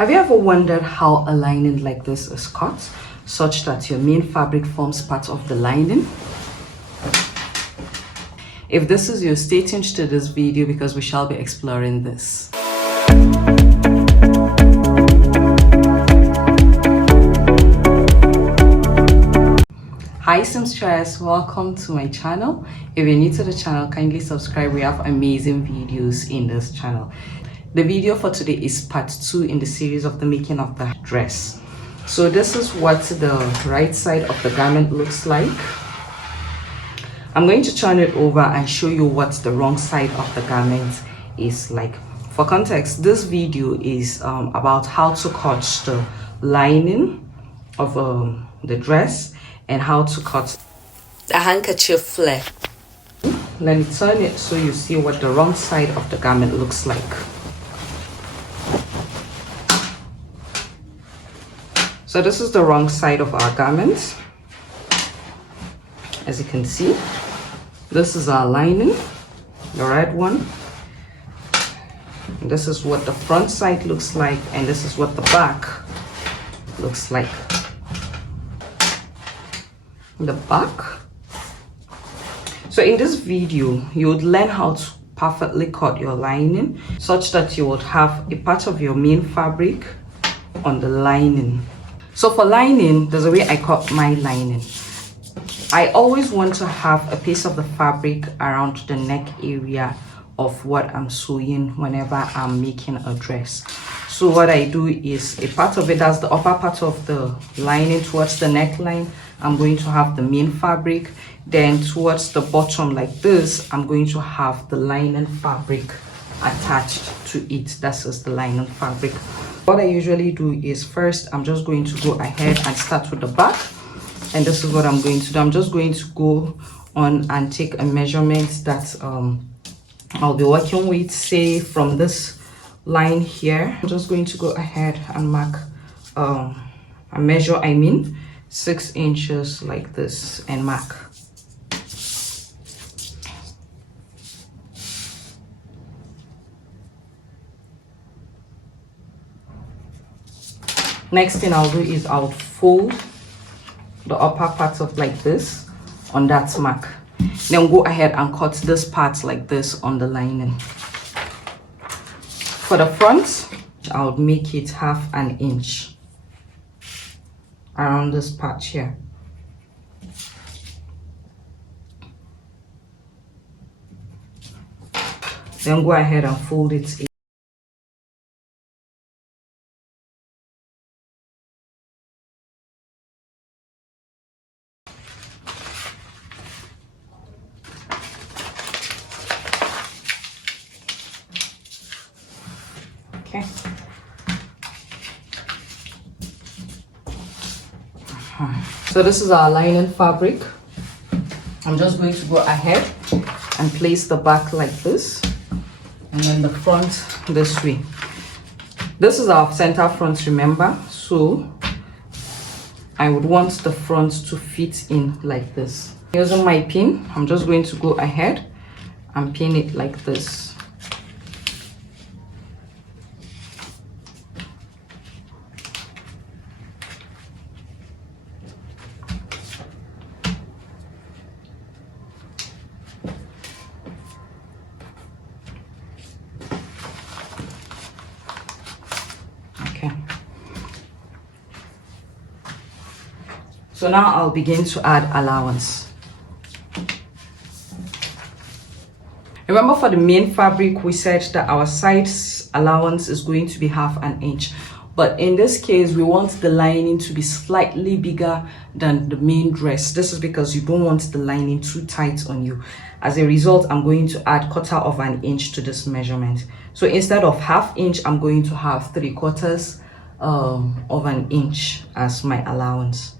Have you ever wondered how a lining like this is cut, such that your main fabric forms part of the lining? If this is you, stay tuned to this video because we shall be exploring this. Hi seamstress, welcome to my channel. If you're new to the channel, kindly subscribe. We have amazing videos in this channel. The video for today is part 2 in the series of the making of the dress. So this is what the right side of the garment looks like. I'm going to turn it over and show you what the wrong side of the garment is like. For context, this video is about how to cut the lining of the dress and how to cut the handkerchief flare. Let me turn it so you see what the wrong side of the garment looks like. So this is the wrong side of our garment. As you can see, this is our lining, the red one. And this is what the front side looks like, and this is what the back looks like. The back. So in this video, you would learn how to perfectly cut your lining such that you would have a part of your main fabric on the lining. So for lining, there's a way I cut my lining. I always want to have a piece of the fabric around the neck area of what I'm sewing whenever I'm making a dress. So what I do is a part of it, that's the upper part of the lining towards the neckline, I'm going to have the main fabric. Then towards the bottom like this, I'm going to have the lining fabric attached to it. That is the lining fabric. What I usually do is first I'm just going to go ahead and start with the back, and this is what I'm going to do. I'm just going to go on and take a measurement that I'll be working with, say from this line here. I'm just going to go ahead and mark a measure, 6 inches like this, and mark. Next thing I'll do is I'll fold the upper part of like this on that mark. Then go ahead and cut this part like this on the lining. For the front, I'll make it 1/2 inch around this part here. Then go ahead and fold it in. Okay. So this is our lining fabric. I'm just going to go ahead and place the back like this, and then the front this way. This is our center front, remember, so I would want the front to fit in like this. Using my pin, I'm just going to go ahead and pin it like this. So now I'll begin to add allowance. Remember, for the main fabric, we said that our size allowance is going to be 1/2 inch. But in this case, we want the lining to be slightly bigger than the main dress. This is because you don't want the lining too tight on you. As a result, I'm going to add 1/4 inch to this measurement. So instead of 1/2 inch, I'm going to have 3/4 of an inch as my allowance.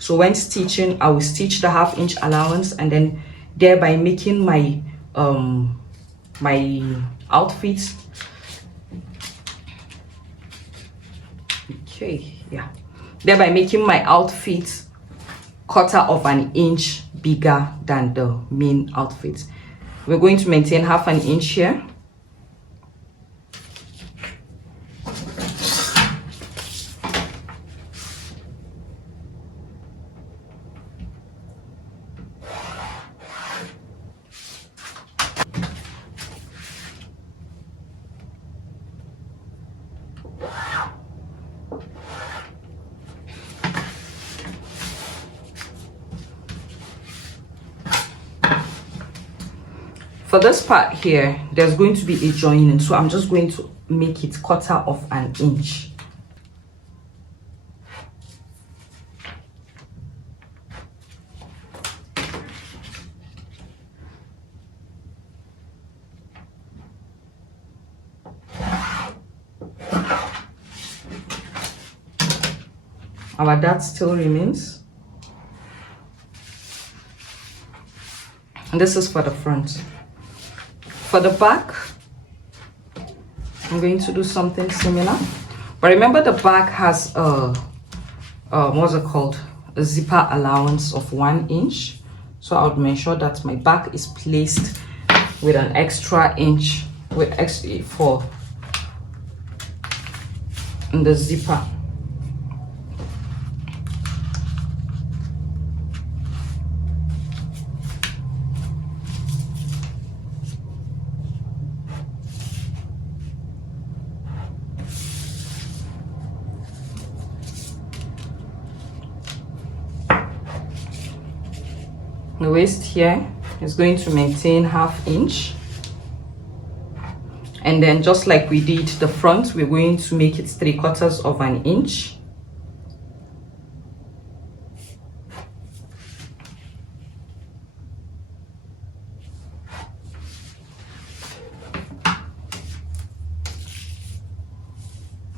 So when stitching, I will stitch the 1/2 inch allowance, and then thereby making my my outfit. Okay, yeah. Thereby making my outfit 1/4 inch bigger than the main outfit. We're going to maintain 1/2 inch here. For this part here, there's going to be a joining, so I'm just going to make it 1/4 of an inch. Our dart still remains. And this is for the front. For the back, I'm going to do something similar. But remember, the back has what's it called? A zipper allowance of 1 inch. So I would make sure that my back is placed with an extra inch with extra for in the zipper. The waist here is going to maintain 1/2 inch, and then just like we did the front, we're going to make it 3/4 of an inch.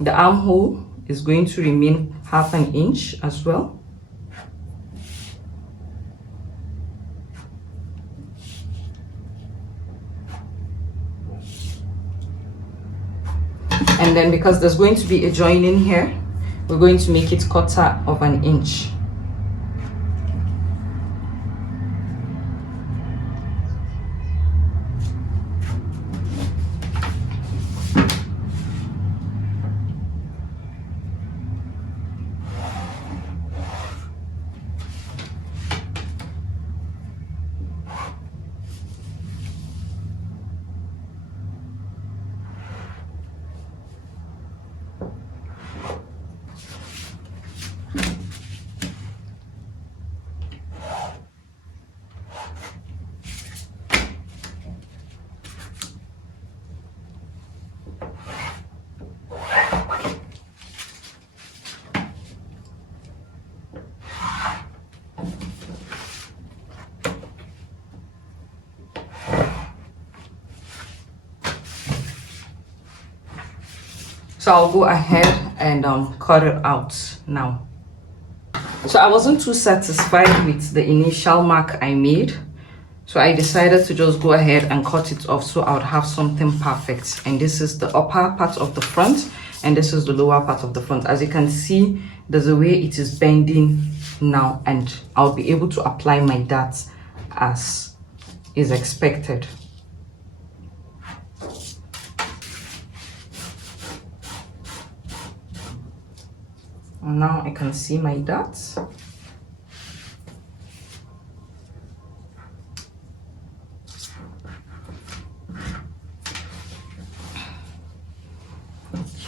The armhole is going to remain 1/2 an inch as well. And then because there's going to be a joining here, we're going to make it 1/4 of an inch. So I'll go ahead and cut it out now. So I wasn't too satisfied with the initial mark I made, so I decided to just go ahead and cut it off so I would have something perfect. And this is the upper part of the front, and this is the lower part of the front. As you can see, there's a way it is bending now, and I'll be able to apply my darts as is expected. And now I can see my darts. Okay,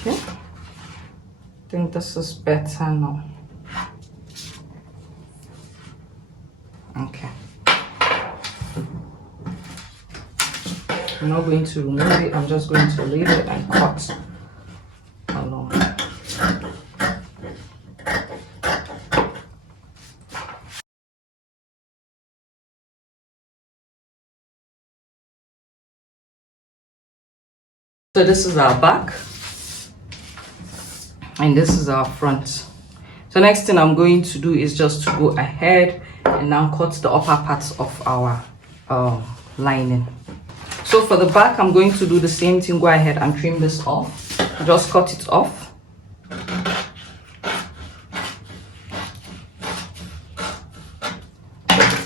I think this is better now. Okay, I'm not going to remove it, I'm just going to leave it and cut along. So this is our back, and this is our front. So next thing I'm going to do is just to go ahead and now cut the upper parts of our lining. So for the back, I'm going to do the same thing. Go ahead and trim this off. Just cut it off.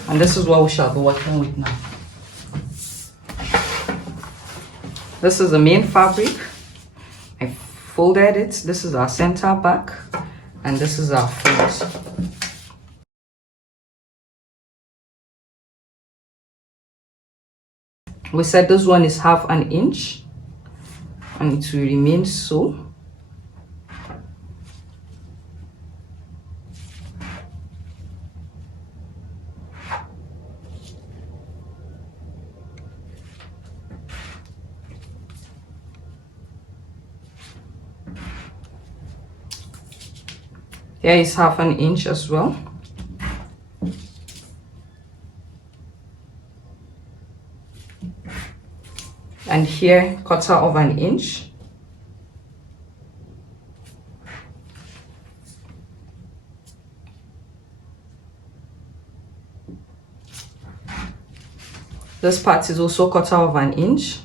And this is what we shall be working with now. This is the main fabric. I folded it. This is our center back, and this is our front. We said this one is 1/2 an inch, and it will remain so. Here is 1/2 inch as well. And here 1/4 inch. This part is also 1/4 inch.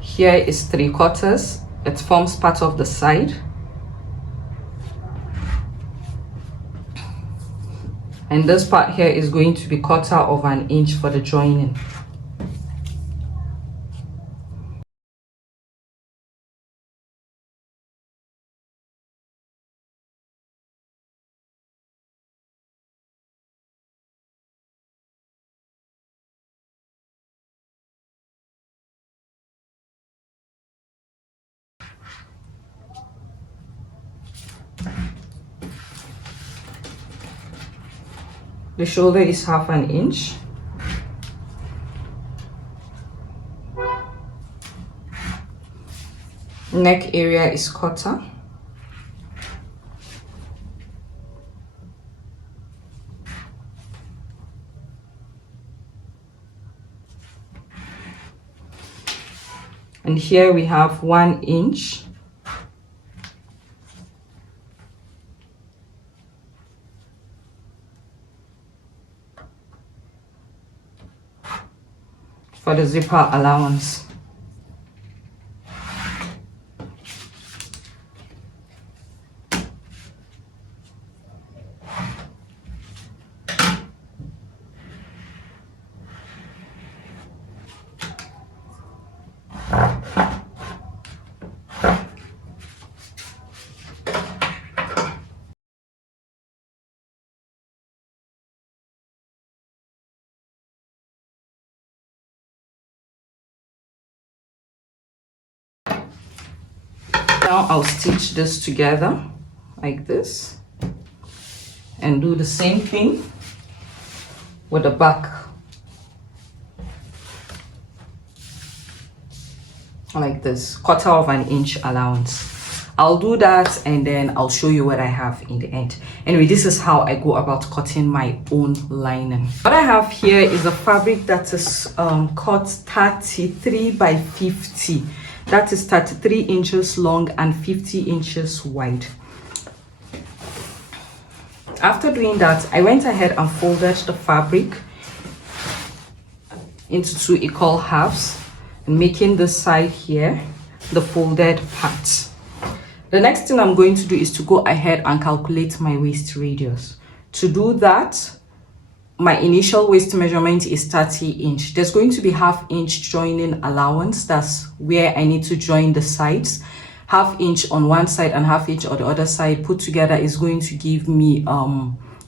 Here is 3/4. It forms part of the side. And this part here is going to be 1/4 inch for the joining. The shoulder is 1/2 inch. Neck area is 1/4. And here we have 1 inch. For the zipper allowance. Now I'll stitch this together like this and do the same thing with the back. Like this, 1/4 inch allowance. I'll do that and then I'll show you what I have in the end. Anyway, this is how I go about cutting my own lining. What I have here is a fabric that is cut 33 by 50. That is 33 inches long and 50 inches wide. After doing that, I went ahead and folded the fabric into 2 equal halves, and making this side here the folded part. The next thing I'm going to do is to go ahead and calculate my waist radius. To do that, my initial waist measurement is 30 inch. There's going to be 1/2 inch joining allowance. That's where I need to join the sides. 1/2 inch on one side and 1/2 inch on the other side put together is going to give me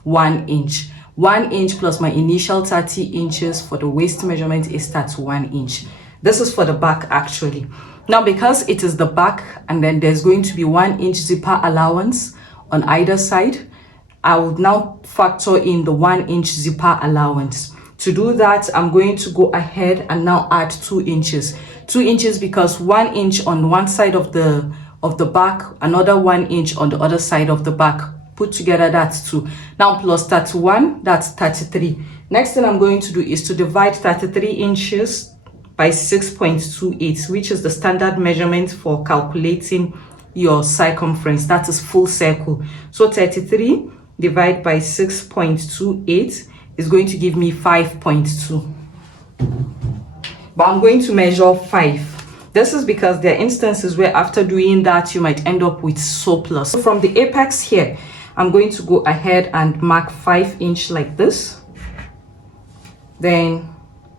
1 inch. 1 inch plus my initial 30 inches for the waist measurement is 31 inch. This is for the back actually. Now, because it is the back and then there's going to be 1 inch zipper allowance on either side, I will now factor in the 1 inch zipper allowance. To do that, I'm going to go ahead and now add 2 inches. 2 inches because 1 inch on one side of the back, another 1 inch on the other side of the back. Put together, that's 2. Now plus 31, that's 33. Next thing I'm going to do is to divide 33 inches by 6.28, which is the standard measurement for calculating your circumference. That is full circle. So 33 divided by 6.28 is going to give me 5.2. But I'm going to measure 5. This is because there are instances where after doing that, you might end up with surplus. So from the apex here, I'm going to go ahead and mark 5 inch like this. Then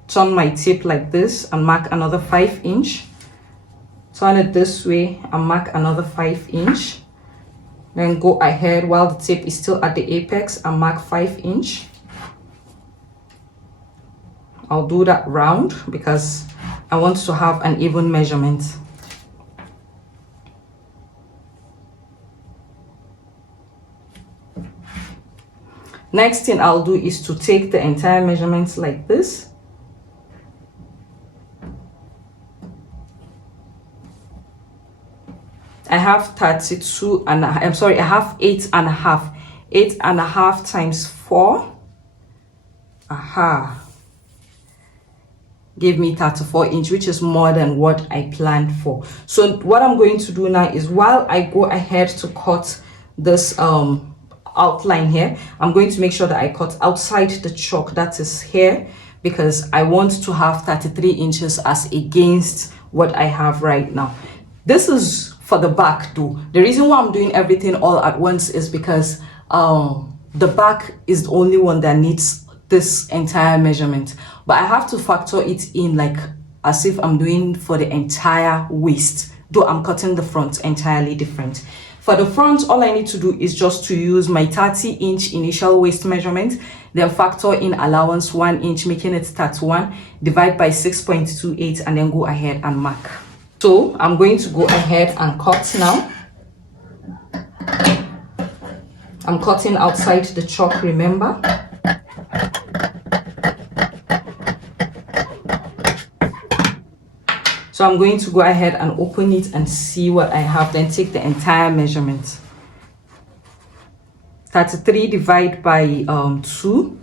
turn my tape like this and mark another 5 inch. Turn it this way and mark another 5 inch. Then go ahead while the tape is still at the apex and mark 5 inch. I'll do that round because I want to have an even measurement. Next thing I'll do is to take the entire measurements like this. I have 32 and I'm sorry, I have 8.5. 8.5 times 4. Gave me 34 inch, which is more than what I planned for. So what I'm going to do now is, while I go ahead to cut this outline here, I'm going to make sure that I cut outside the chalk that is here, because I want to have 33 inches as against what I have right now. This is for the back though. The reason why I'm doing everything all at once is because the back is the only one that needs this entire measurement, but I have to factor it in like as if I'm doing for the entire waist, though I'm cutting the front entirely different. For the front, all I need to do is just to use my 30-inch initial waist measurement, then factor in allowance 1 inch, making it 31, divide by 6.28, and then go ahead and mark. So I'm going to go ahead and cut now. I'm cutting outside the chalk, remember. So I'm going to go ahead and open it and see what I have, then take the entire measurement. 33 divided by 2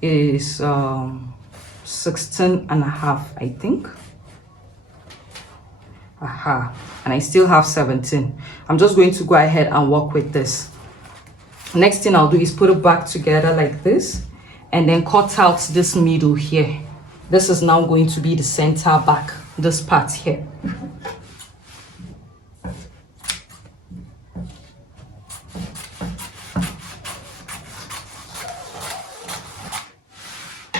is 16.5, I think. And I still have 17. I'm just going to go ahead and work with this. Next thing I'll do is put it back together like this, and then cut out this middle here. This is now going to be the center back, this part here.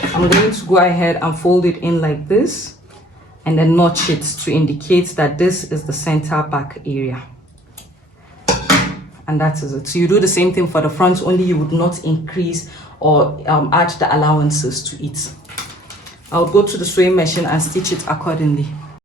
I'm going to go ahead and fold it in like this, and then notch it to indicate that this is the center back area. And that is it. So you do the same thing for the front, only you would not increase or add the allowances to it. I'll go to the sewing machine and stitch it accordingly.